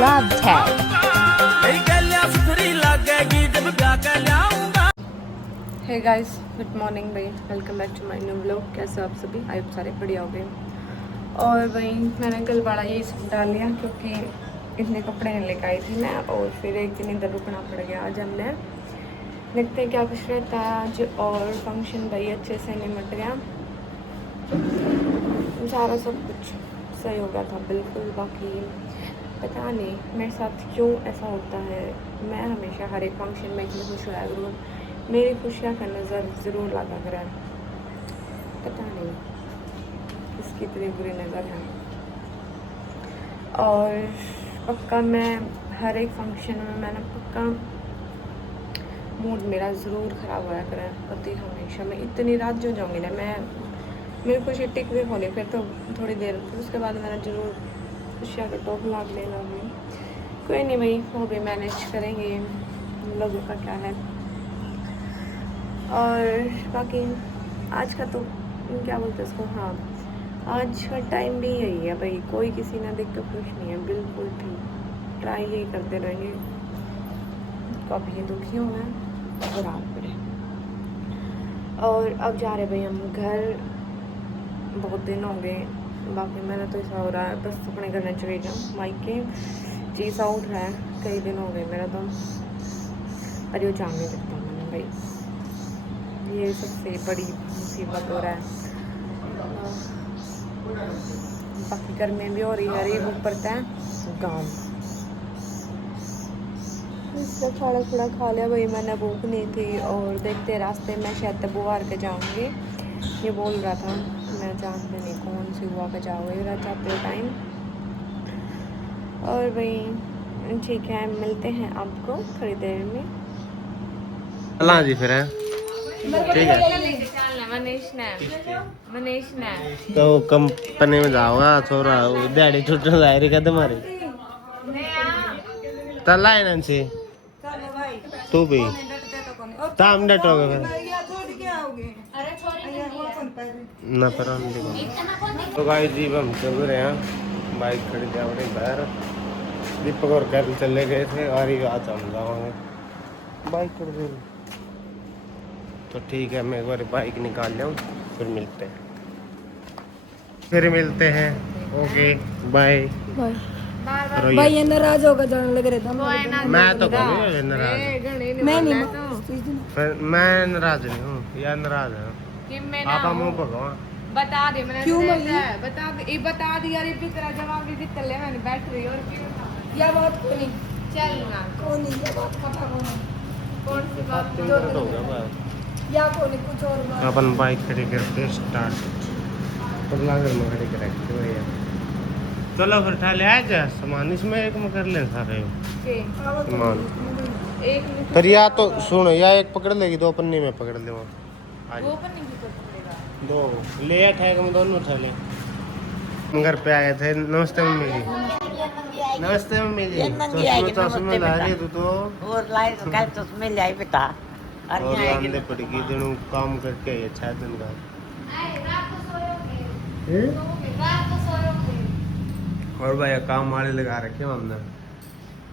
Love Tag। Hey guys, good morning भाई, welcome back to my new vlog. कैसे आप सभी? आई सारे बढ़िया हो गए। और भाई मैंने कल बड़ा यही सूट डाल लिया क्योंकि इतने कपड़े नहीं लेकर आई थी मैं, और फिर एक दिन इधर रुकना पड़ गया। आज हमने देखते हैं क्या कुछ रहता है आज। और फंक्शन भाई अच्छे से निमट गया, सारा सब कुछ सही हो गया था बिल्कुल। बाकी पता नहीं मेरे साथ क्यों ऐसा होता है, मैं हमेशा हर एक फंक्शन में इतनी खुश होया करूँ, मेरी खुशियाँ का नज़र ज़रूर लगा करें। पता नहीं इसकी इतनी बुरी नज़र है। और पक्का मैं हर एक फंक्शन में मैंने पक्का मूड मेरा ज़रूर ख़राब होया करें पति हमेशा। मैं इतनी रात जो जाऊँगी ना, मैं मेरी खुशी टिक भी होनी, फिर तो थोड़ी देर फिर उसके बाद मैंने ज़रूर खुशियाँ का टोक लाग लेना भी। कोई नहीं भाई, वो भी मैनेज करेंगे, लोगों का क्या है। और बाकी आज का तो क्या बोलते हैं इसको, हाँ आज का टाइम भी यही है भाई, कोई किसी ना देख कर खुश नहीं है बिल्कुल भी। ट्राई यही करते रहेंगे, कभी दुखी हो गए और आप पड़े। और अब जा रहे भाई हम घर, बहुत दिन हो गए। बाकी मैंने तो ऐसा हो रहा है बस अपने घर में चले जाऊँ, माइके जी सा उठ रहा है, कई दिन हो गए मेरा तो, पर ये जान नहीं सकता मैंने भाई, ये सबसे बड़ी मुसीबत हो रहा है। बाकी गर्मी भी हो रही है, ये ऊपर है गाँव, इसलिए थोड़ा थोड़ा खा लिया भाई, मैंने भूख नहीं थी। और देखते रास्ते में शायद बुआ के जाऊँगी, ये बोल रहा था, मैं जानते नहीं कौन सी बुआ के जाओगे चाहते हो टाइम। और भाई ठीक है, मिलते हैं आपको थोड़ी देर में। चला जी फिर है ठीक है। मनीष ने तो कंपनी में जाओगा थोड़ा दिहाड़ी छुट्टी जाएगी का तुम्हारी तला है नंसी तू भी ताम डटोगे फिर ना पर तो गाइस जी हम चल रहे हैं, बाइक खड़ी थी अपने बाहर, दीपक और कर चले गए थे और ये आज हम जाओगे बाइक खड़ी थी। तो ठीक है, मैं एक बार बाइक निकाल लूँ, फिर मिलते हैं। Okay bye bye. भाई ये नाराज होगा जाने लग रहा था। मैं तो कभी नाराज, मैं नहीं फिर मैं नाराज नहीं हूँ या नाराज है आप मुँह भगवान बता दे मैंने, क्यों बता दिया रे भी तेरा जवाब भी कर ले, मैंने बैठ रही और क्यों या बात को नहीं चल ना कौन नहीं या बात पता कौन सी बात हो गया या कौन नहीं कुछ और बात। अपन बाइक खड़ी करते स्टार्ट तो लागर में खड़ी कराएंगे भैया। चलो फिर उठा ले आया सामान, इसमें एक में कर ले सारे सामान। एक पर या तो सुनो, या एक पकड़ लेगी दो पन्नी में पकड़ ले, वो पर नहीं पकड़ेगा, दो ले उठाएगा, मैं दोनों उठा ले। हम घर पे आए थे। नमस्ते मम्मी जी। नमस्ते मम्मी जी। चश्मे ला रही तू तो और लाई तो काय चश्मे ले आई बेटा और आंधे पड़ गई दिनों काम करके आई 6 दिन का। और भाई काम वाले लगा रखे हमने,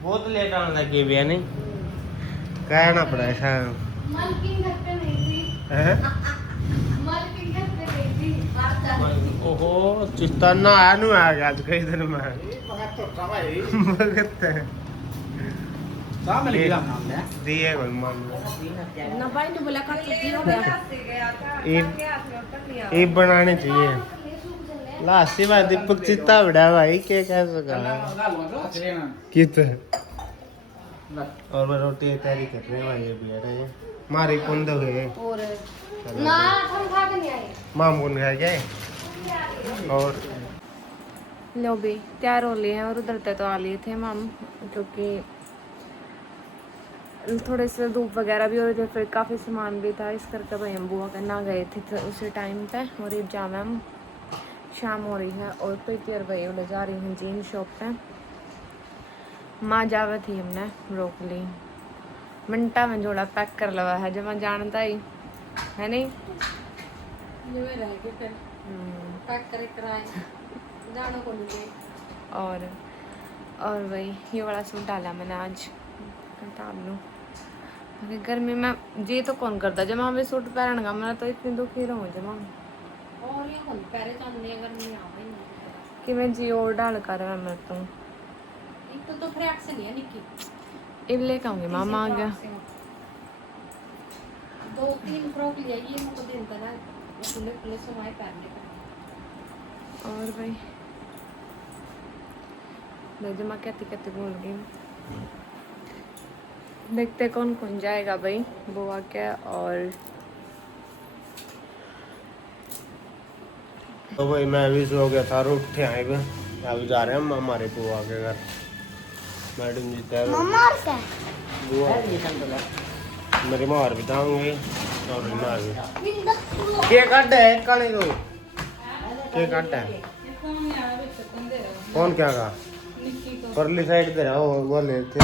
बहुत लेट आने लगी भी है नहीं, कहना पड़ा ऐसा ओहो चिस्ताना आया नहीं आ गया आज कई दिन में दिए ना भाई ने बोला का ये बनाने चाहिए लास्ट बार दीपक चित्ता बड़ा भाई क्या कह सका कित और मैं रोटी तैयारी कर रहे हैं भाई, अभी आ रहे हैं मारी कौन दो गए और ना हम खा के नहीं आए, माम कौन खा गए। और लो भी तैयार हो लिए हैं, और उधर तक तो आ लिए थे माम, क्योंकि थोड़े से धूप वगैरह भी हो रही थी, फिर काफ़ी सामान भी था, इस करके भाई हम बुआ करना गए थे तो उसी टाइम पे। और ये जाना हम शाम हो रही है, और प्रीति और भाई ले जा रही हैं जीन शॉप पे। माँ जावे थी हमने रोक ली, मिनटा में जोड़ा पैक कर लगा है जब मैं जानता ही है नहीं पैक करे कराए जाना को नहीं। और और वही ये वाला सूट डाला मैंने आज डाल लूँ क्योंकि गर्मी में जी तो कौन करता जब हमें सूट पहन का मैं तो इतनी दुखी रहूँ जब और ये हम पैरे चांदनी अगर नहीं आ गई कि मैं जी और डाल कर मैं तो एक तो फ्रैक से नहीं है निक्की इब ले कहूँगी मामा आ गया 2-3 फ्रॉक लिया ये मुझको दिन था ना खुले खुले समाए पहनने का और भाई जब मैं कहती कहती बोल गई देखते कौन कौन जाएगा भाई बुआ के और तो भाई मैं भी सो गया था और उठे आए भी अब जा रहे हैं हम हमारे बुआ के घर मैडम जी तैयार बुआ मेरी मार भी जाऊंगी और मार भी के कट है काले को के कट है कौन क्या का परली साइड दे रहा हो वो लेते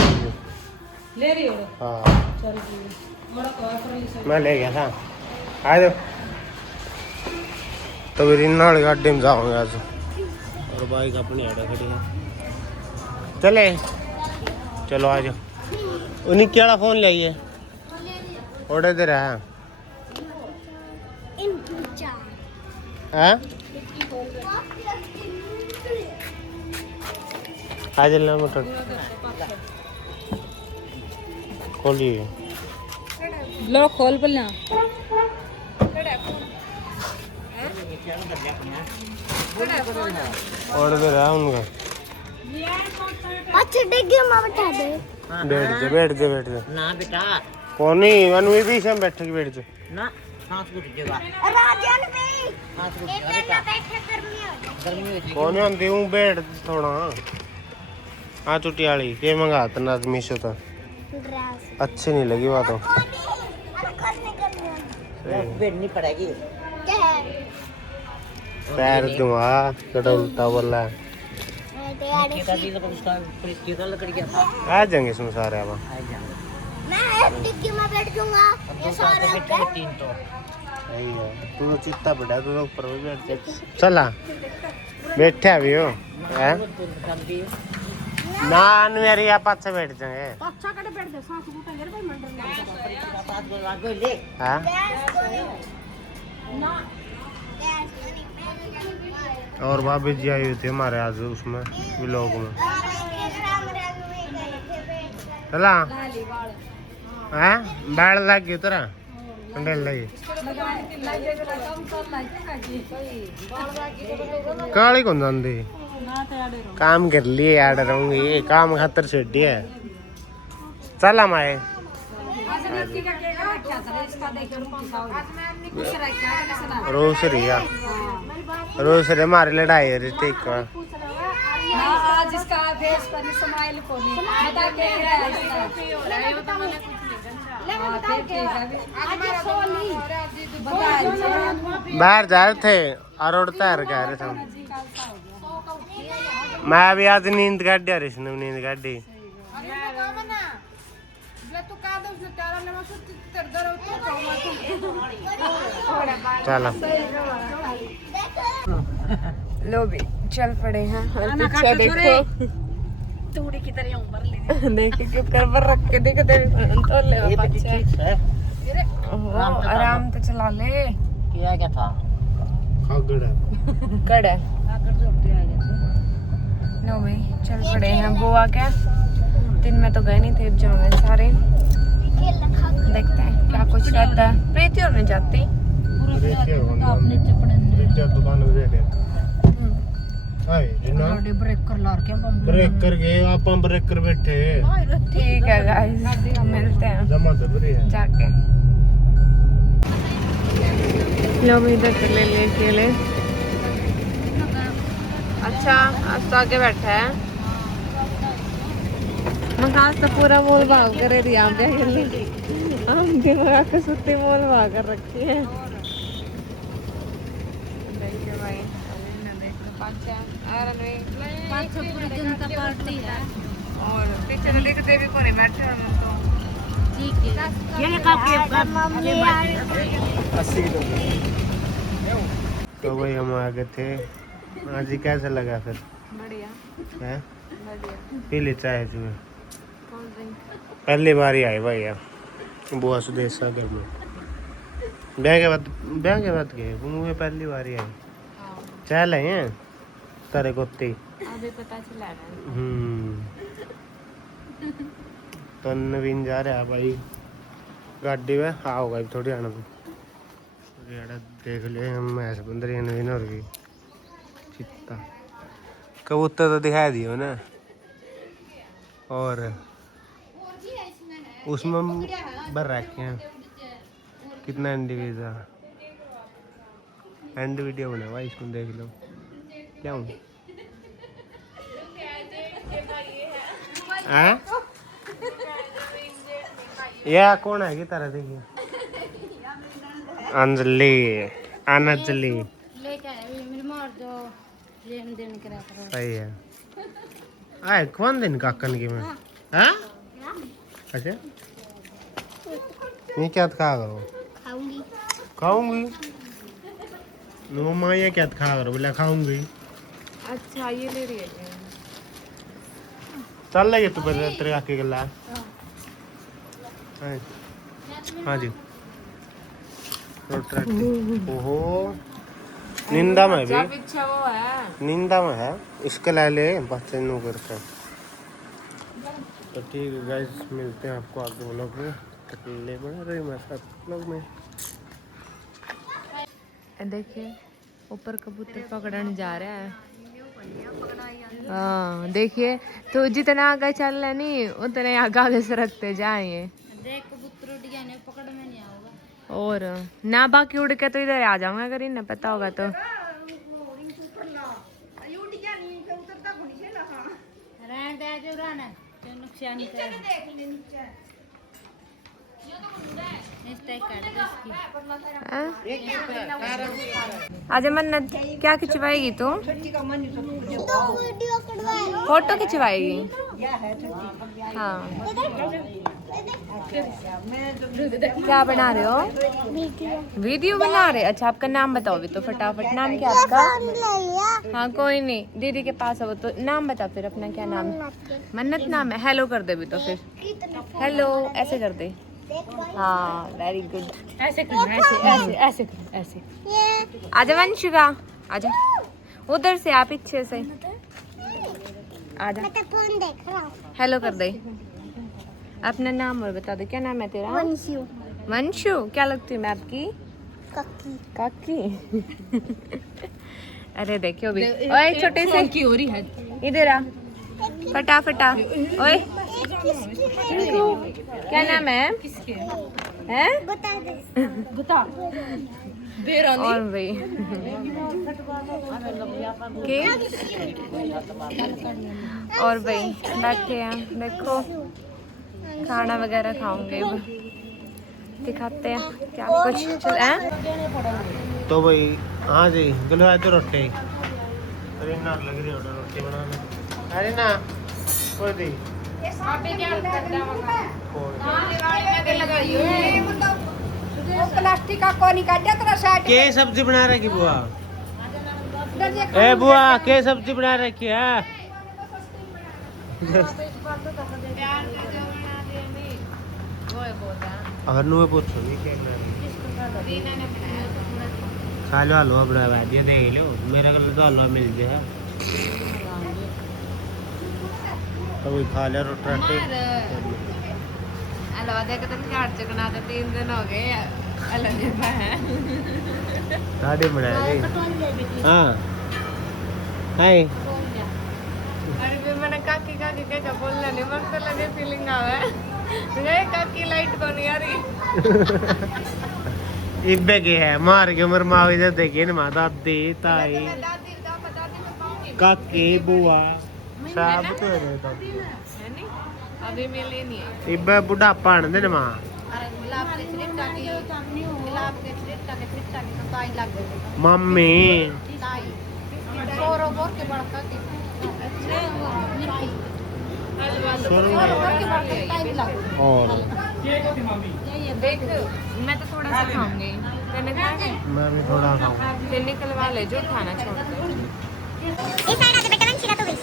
ले रही हो हाँ चल ठीक बड़ा तो है मैं ले गया था आ जाओ तो फिर इन वाली गाड़ी में जाऊंगा आज और बाइक अपनी आड़े खड़ी है चले चलो आ जाओ उन्हीं क्या फोन ले आइए ऑर्डर दे रहा है आ चलना मोटर खोलिए लो खोल पल्ला ऑर्डर दे रहा है उनका अच्छा डिग्गी में बैठा दे बैठ जा ना बेटा कौन नहीं वन में भी सब बैठे की बैठ जा ना सांस रुक जाएगा राजन भाई सांस रुक एक जाएगा ना बैठे गर्मी हो गर्मी होती कौन आंदी हूँ बैठ थोड़ा हाँ चुटी वाली ये मंगा तना मीशो तो ड्रेस अच्छी नहीं लगी वो तो बेड नहीं पड़ेगी क्या है पैर दुआ कड़ा उल्टा बोला टीका दी तो उसका टीका लकड़ी का था आ जाएंगे इसमें सारे अब आ जाएंगे मैं एक डिग्गी में बैठ जाऊंगा ये सारे बेटे तीन तो सही है तू चित्ता पड़ा तू तो ऊपर भी बैठ जा चला बैठे अभी हो हैं ना मेरी आप पाछे बैठ जाएंगे अच्छा कड़े बैठ दे सांस घुटा मेरे भाई मंडर नहीं साथ में आगे ले हाँ ना और भाभी जी आई हुई थी हमारे आज उसमें व्लॉग में चला लाली वाल हैं बाढ़ लग गई तेरा कंडल लगी लगाने की लाई जगह कम कर लाई का जी काली कौन जानती ना ते आड़े रो काम कर लिए यार रहूंगी काम खातर छेड़ी है चला माए आज लड़की का केक रखा था इसका देख के रुकी साव आज मैं अपनी कुछ रखा है सना रोज रिया रोज रे मारी लड़ाई है ठीक का ना आज इसका फेस पर स्माइल को नहीं बता के है इसका ले बता के आज सोली बता बाहर जा रहे थे और उड़ता है कह रहे थे मैं अभी आज नींद काट दिया इसने नींद काट दी चलो लो भी चल पड़े हैं और पीछे देखो तूड़ी की तरह ऊपर ले देखिए कुकर पर रख के देखते तो ले ये भी ठीक है आराम तो चला ले किया क्या था कड़ है लो भाई चल पड़े हैं बुआ के दिन में तो गए नहीं थे जावे सारे देखते हैं क्या कुछ रहता है प्रीति और नहीं जाती अपने चपड़े दुकान गाड़ी ब्रेक कर ला के हम ब्रेक कर गए आप ब्रेक कर बैठे ठीक है गाइस मिलते हैं जमा तो बड़ी है जाके लो भी इधर से ले लिए केले अच्छा आज तो आगे बैठा है मैं आज तो पूरा मोल भाव कर रही यहाँ पे हम दिमाग के सुत्ती मोल भाव कर रखी है देखिए भाई पूरी जनता पार्टी है और पीछे तो दिखते भी कोने बैठे हैं तो ठीक है ये तो भाई हम आ गए थे आज ही कैसा लगा फिर बढ़िया है पी ले चाय तुम्हें कोल्ड ड्रिंक पहली बार ही आए भाई यार बुआ सुदेश सागर में ब्याह के बाद गए मुँह पहली बार ही आए चाय लाए हैं तारे कुत्ते अभी पता चला रहा तो नवीन जा रहा है भाई गाड़ी में आओगा थोड़ी आना देख ले मैच बंदर नवीन और गई चित्ता कबूतर तो दिखा दियो ना और उसमें भर रखे हैं कितना इंडिविजुअल एंड वीडियो बना भाई इसमें देख लो क्या हूँ यह कौन है की तरह देखिए अंजलि अनजली सही है आए कौन दिन काकन की में हाँ अच्छा ये क्या खा करो खाऊंगी नो माँ ये क्या खा करो बोला खाऊंगी अच्छा ये ले रही है चल लगे तू पहले तेरे काके गला हाँ जी ओहो निंदा में भी पीछे वो है निंदा में है इसके ला ले बच्चे नो करते तो ठीक है गाइस मिलते हैं आपको आगे व्लॉग में ले बना रही मैं साथ व्लॉग में देखिए ऊपर कबूतर पकड़ने जा रहा है हाँ देखिए तो जितना आगे चल रहा नहीं उतने आगे से रखते जाएंगे पकड़ में नहीं आओगा और ना बाकी उड़ के तो इधर आ जाऊंगा अगर इन्हें पता होगा तो आज मन्नत क्या खिंचवाएगी तू फोटो खिंचवाएगी हाँ क्या बना रहे हो वीडियो बना रहे अच्छा आपका नाम बताओ भी तो फटाफट नाम क्या आपका हाँ कोई नहीं दीदी के पास हो तो नाम बता फिर अपना क्या नाम है मन्नत नाम है हेलो कर दे भी तो फिर हेलो ऐसे कर दे हाँ वेरी गुड ऐसे करना ऐसे ऐसे ऐसे ऐसे आजा वंशिका आजा उधर से आप पीछे से आजा फोन देख रहा हूँ हेलो कर दे अपना नाम और बता दे क्या नाम है तेरा वंशु वंशु क्या लगती है मैं आपकी कक्की काकी अरे देखियो भी ओए छोटे से की हो रही है इधर आ फटाफटा ओए क्या नाम है हैं बता दे बता और भाई के और भाई बैठे हैं देखो खाना वगैरह खाऊंगे दिखाते हैं क्या कुछ चल है तो भाई हाँ जी गलवा तो रोटी अरे ना लग रही है रोटी बनाने अरे ना कोई दी प्लास्टिक का कोनी काटा तेरा साइड के सब्जी बना रही बुआ ए बुआ के सब्जी बना रखी है और नुए पूछो नहीं क्या बना खा लो हलवा बना दिया देख लो मेरा कल तो हलवा मिल गया तो वही खा लिया रोटी हलवा देख तो घर चकना तो 3 दिन हो गए अलग है साड़ी बनाया हाँ हाय अरे भी मैंने काकी काकी क्या बोलना नहीं मन तो लगे फीलिंग आवे गए काकी लाइट को नहीं आ रही इब्बे के है मार के उमर माँ इधर देखिए ना माँ दादी ताई काकी बुआ सब तो है दादी अभी मिले नहीं है इब्बे बुढ़ापा आने दे ना माँ मम्मी और देख मैं तो थोड़ा सा खाऊंगी तेने खाना मैं भी थोड़ा खाऊं तेने निकलवा ले जो खाना छोड़ दे इस साइड आते बेटा वंशिका तो गई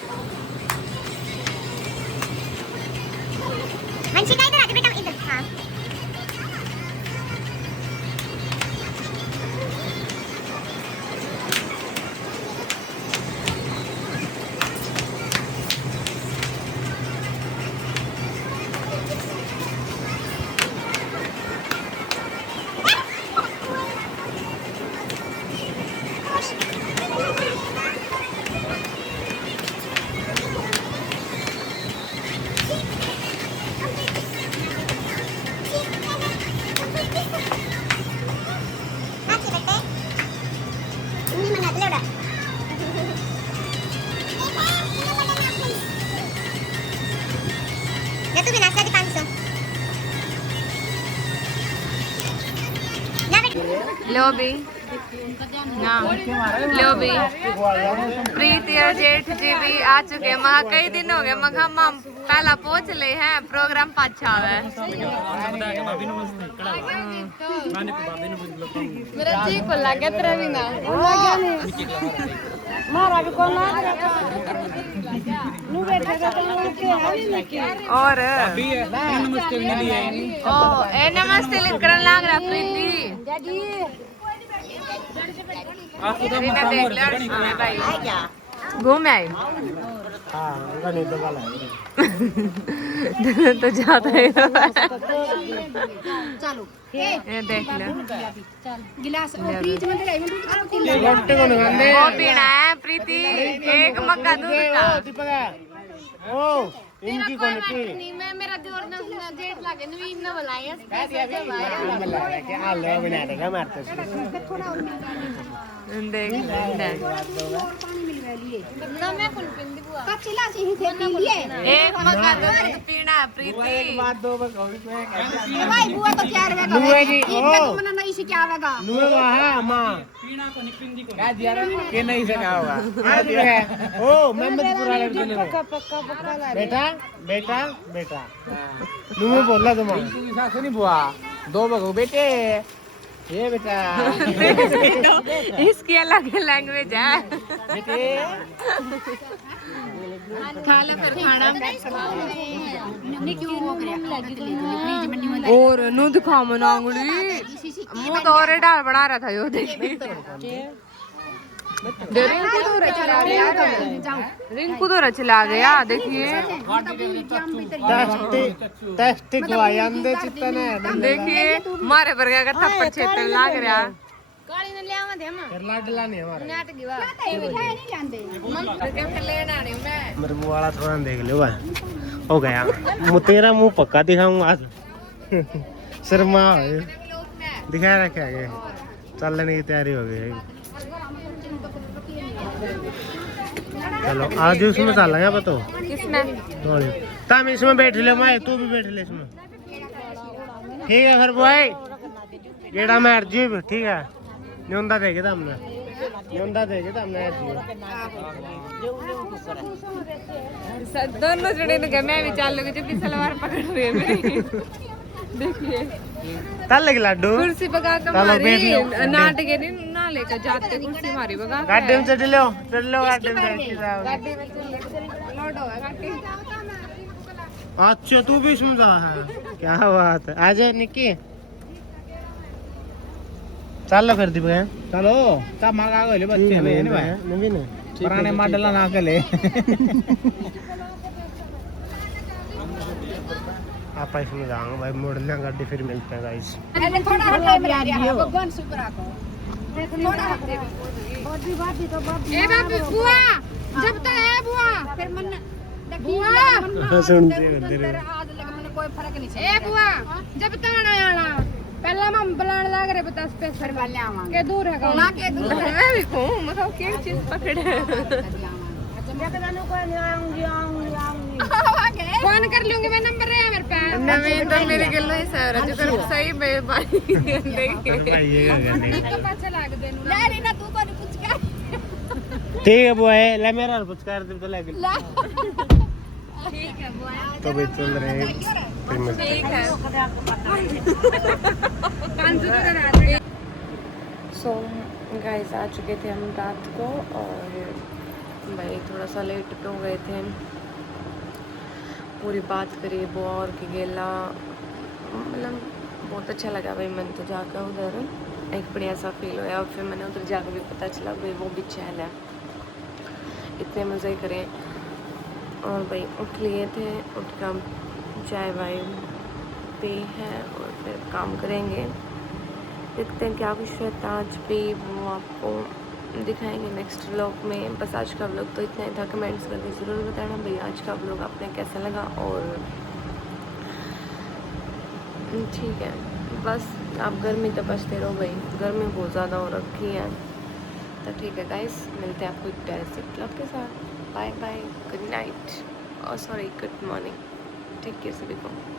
तू भी नाश्ता दी 500 लो भी ना लो भी प्रीति और जेठ जी भी आ चुके हैं। महा कई दिन हो गए महा हम पहला पहुंच ले हैं प्रोग्राम पाछा है मेरा जी को लगे तेरा भी ना मारा भी कौन लग रहा नु बैठे का तो के हाली लेके और नमस्ते भी नहीं है ओ ए नमस्ते लिख कर लाग रहा प्रीति डैडी रीना देख ले भाई घूम आए हाँ गणित वाला तो जाता है चलो ये देख ले गिलास फ्रिज में दे रोटी को निकालने वो पीना है प्रीति एक मग्गा दूध का दीपक ओ इनकी कौन पी मैं मेरा जोर ना जेठ लागे नवीन ना बुलाया के आले बना देगा मारते देख ले ना मैं कौन पिंदी बुआ पछिला से ही थे पी लिए एक मग्गा दूध पीना प्रीति बात दो बस ए भाई बुआ तो क्या रहेगा नुए जी ओ मना नहीं से क्या आवेगा नुए वहां मां पीना को निपिंदी को क्या दिया के नहीं से क्या होगा क्या दिया है ओ मोहम्मदपुर वाले दिन पक्का बेटा बेटा बेटा नुए बोला तुम इनकी सास नहीं बुआ दो बगो बेटे ये बेटा इसकी अलग लैंग्वेज है बेटे खा ले फिर खाना नहीं क्यों वो करे फ्रिज में नहीं और नु दिखा मना अंगुली मुंह तो और डाल बना रहा था यो देख रिंकू तो चला गया देखिए टेस्टिक हुआ अंदर चित्तने देखिए मारे पर का थप्पड़ छेतर लाग रहा काली ने लिया मत हम लाडला नहीं हमारा नाट गिवा मिठाई नहीं लांदे कैसे लेना नहीं मैं मेरे मुंह वाला थोड़ा देख लो हो गया तेरा मुंह पक्का दिखाऊंगा आज शर्मा दिखा रखा है चलने की तैयारी हो गई है चलो आज उसमें चल लगा पतो किसमें तुम इसमें बैठ ले मैं तू भी बैठ ले इसमें ठीक है फिर बॉय गेड़ा में अर्जीब ठीक है न्योंदा देखे था हमने दोनों जने ने मैं भी चाल लूंगी जब भी सलवार पकड़ रही है मेरी देखिए तल लगे लाडू कुर्सी पका के चलो बैठ मारी लो। नाटक नहीं ना लेकर जाते कुर्सी मारी पका के। गाड़ी में चढ़ लो गाड़ी में गाड़ी में लोड होगा गाड़ी अच्छा तू भी इसमें जा है क्या बात है आ जा निक्की चलो फिर दीपक चलो सब मांगा गए बच्चे नहीं पुराने मॉडल ना के ले आप इसमें जाऊंगा भाई मॉडल गाड़ी फिर मिलते हैं गाइस अरे थोड़ा हटे में आ रहा भगवान शुक्र आपको थोड़ा हटे बात तो बात ए बाप बुआ जब तक है बुआ फिर मन बुआ सुनते आज लगे मन कोई फर्क नहीं ए बुआ जब तक आना पहला हम बुलाने लग रहे बता स्पेशल वाले आवांगे के दूर है ना के दूर है मैं भी कहूँ मतलब क्या चीज पकड़े फोन कर लूंगी मैं नंबर है मेरे पास नवीन तो मेरे गिलो ही सर जो कर सही बेबानी देखिए पाछे लाग देनु ले रीना तू को पूछ के ठीक है बॉय ले मेरा पुचकार दे तो लगे ठीक है बुआ तो भाई चल रहे हैं फिर मिलते हैं। ठीक है 500 करा दे सो गाइस आ चुके थे हम रात को और भाई थोड़ा सा लेट पे हो गए थे पूरी बात करी बुआ और की गेला मतलब बहुत अच्छा लगा भाई मन तो जाकर उधर एक बढ़िया सा फील हुआ और फिर मैंने उधर जाकर भी पता चला भाई वो भी चहल है इतने मज़े करें और भाई उठ लिए थे उठ कर चाय वाय पी है और फिर काम करेंगे देखते हैं क्या कुछ रहता आज भी वो आपको दिखाएंगे नेक्स्ट व्लॉग में बस आज का व्लॉग तो इतना ही था कमेंट्स करके ज़रूर बताना भाई आज का व्लॉग आपने कैसा लगा और ठीक है बस आप गर्मी तो बचते रहो भाई गर्मी बहुत ज़्यादा हो रखी है तो ठीक है गाइस मिलते हैं आपको एक प्यारे से व्लॉग के साथ बाय बाय गुड नाइट और sorry good morning take care सभी को।